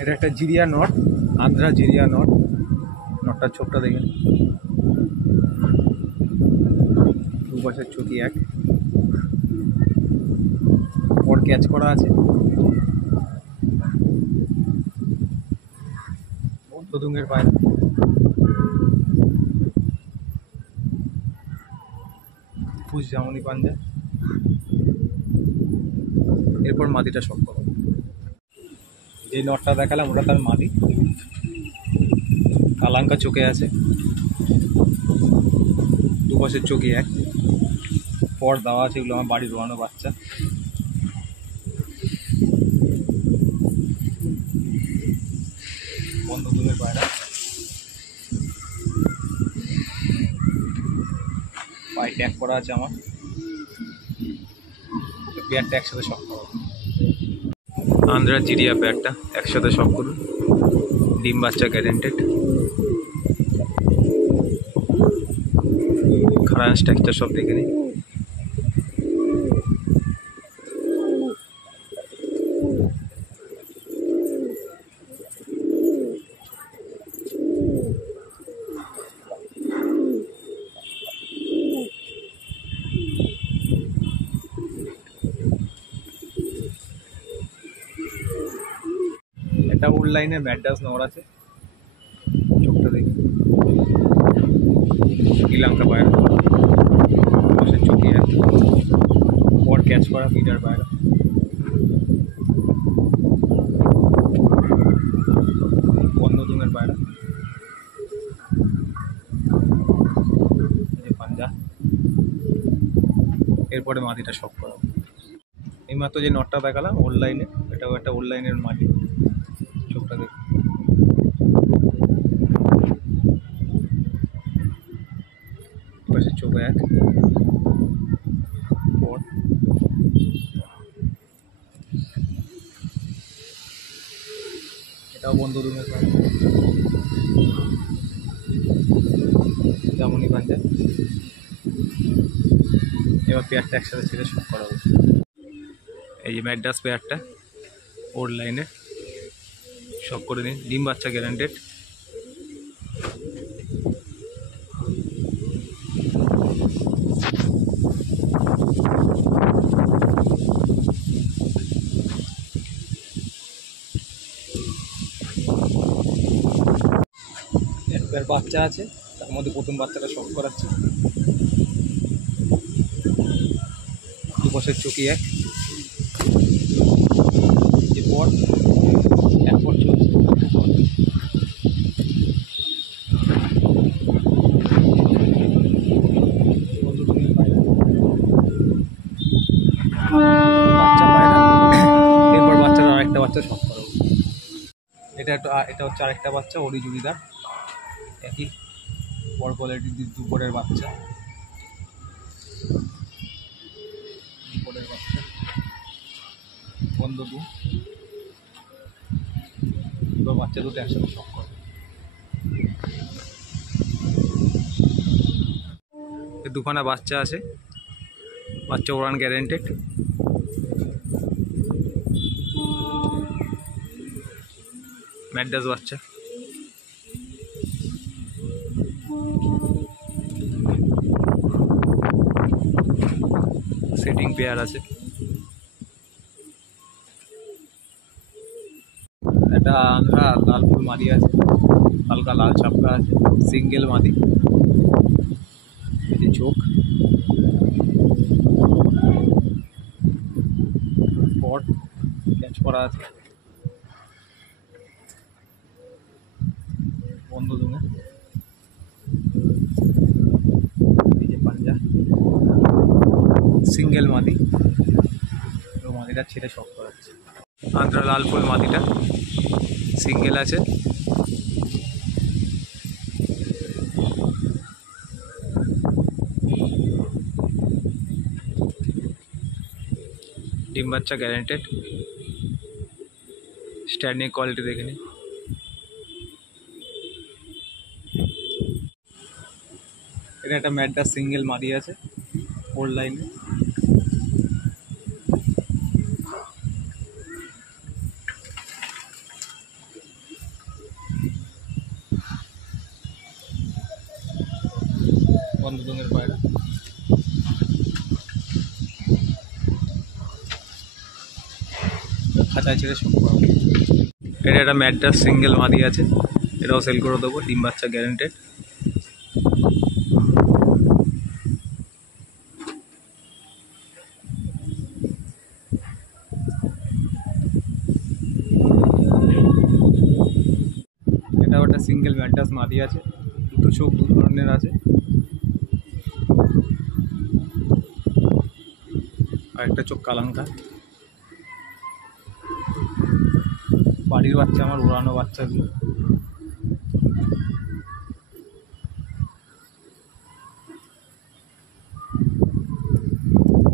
এটা একটা জিরিয়া নট, আন্ধ্রা জিরিয়া নট। নটটার ছোপটা দেখেন, দুপাশের চটি এক, পর ক্যাচ করা আছে। প্রথমের পায়ে পুষ জামনি পাঞ্জা। এরপর মাদিটা শক করো। যে নটটা দেখালাম ওটা তার মাদি, কালাঙ্কা চোখে আছে, দুপাশের চোখে এক, পর দেওয়া আছে। এগুলো আমার বাড়ির রোয়ানো বাচ্চা। বন্ধ দুমের পায়রা, পায়ে ট্যাগ করা আছে আমার। পেয়ারটা একসাথে শক করো। আন্ধ্রা জিরিয়া পেয়ারটা একসাথে শক করুন। ডিম বাচ্চা গ্যারেন্টেড। খারাপ স্ট্রাকচার সব দেখে নিই। এটা উড লাইনে ম্যাড্রাস নর আছে, চোখটা দেখি। শ্রীলঙ্কা পায়রা, পাশের চোখে এক, পর ক্যাচ করা পিটার পায়রা। বন্ধ দুমের পায়রা, পাঞ্জা। এরপরে মাটিটা শক করা। এইমাত্র যে নটটা দেখালাম ওল্ড লাইনে, এটাও একটা ওল্ড লাইনের মাটি। চোখটা দেখুন, পাশে চোখ এক, পর এটাও বন্ধ রুমের পায়রা, জামনি পাঞ্জা। এবার পেয়ারটা একসাথে ছেড়ে শক করা হবে। এই যে ম্যাড্রাস পেয়ারটা ওল্ড লাইনে, শক করে নিন। ডিম বাচ্চা গ্যারান্টেড। এর বাচ্চা আছে, তার মধ্যে প্রথম বাচ্চাটা শক করাচ্ছে। দুপাশের চকি এক, যে পর এক পর চলছে। বাচ্চা পায়রা, এরপর বাচ্চারা আরেকটা বাচ্চা শক করা। এটা হচ্ছে আরেকটা বাচ্চা, ওরি জুড়িদার, একই বড় কোয়ালিটির দুপুরের বাচ্চা। দুপুরের বাচ্চা বন্ধ দু, এবার বাচ্চা দুটো একসাথে শক করে। দুখানা বাচ্চা আছে, বাচ্চা ওড়ান গ্যারেন্টেড। ম্যাড্রাস বাচ্চা, সেটিং পেয়ার আছে। একটা আন্ধ্রা লাল ফুল মাদি আছে, হালকা লাল ছাপকা আছে, সিঙ্গেল মাদি। এই যে চোখ, পট ক্যাচ করা আছে, বন্ধ দুমে। এই যে পাঞ্জা, সিঙ্গেল মাদি। তো মাদিটা ছেড়ে শক করাচ্ছে। আন্ধ্রা লাল ফুল মাদিটা সিঙ্গেল আছে। ডিম বাচ্চা গ্যারেন্টেড। স্ট্যান্ডিং কোয়ালিটি দেখে নিন। এটা একটা ম্যাড্রাস সিঙ্গেল মাদি আছে ওল্ড লাইনে। দুদঙের পায়রা। খাঁচায় ছেড়ে শখ করাবো। এটা একটা ম্যাড্রাস সিঙ্গেল মাদি আছে, এটাও সেল করে দেবো, ডিম বাচ্চা গ্যারেন্টেড। এটা একটা সিঙ্গেল ম্যাড্রাস মাদি আছে, দুটো চোখ দু ধরনের আছে, আর একটা চোখ কালাঙ্কা। বাড়ির বাচ্চা আমার, উড়ানো বাচ্চাগুলো।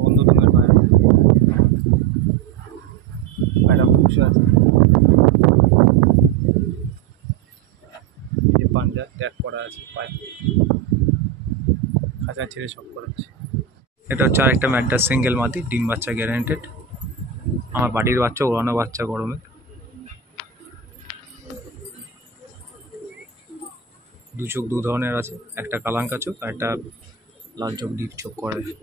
বন্ধ দুধের পায়রা, পায়রা বসে আছে, এই যে পাঞ্জা ট্যাগ করা আছে পায়ে, খাঁচা ছেড়ে সব করাচ্ছে। এটা হচ্ছে আরেকটা ম্যাড্রাস সিঙ্গেল মাদি, ডিম বাচ্চা গ্যারেন্টেড। আমার বাড়ির বাচ্চা, উড়ানো বাচ্চা গরমে। দু চোখ দু ধরনের আছে, একটা কালাঙ্কা চোখ আর একটা লাল চোখ, ডিপ চোখ করা আছে।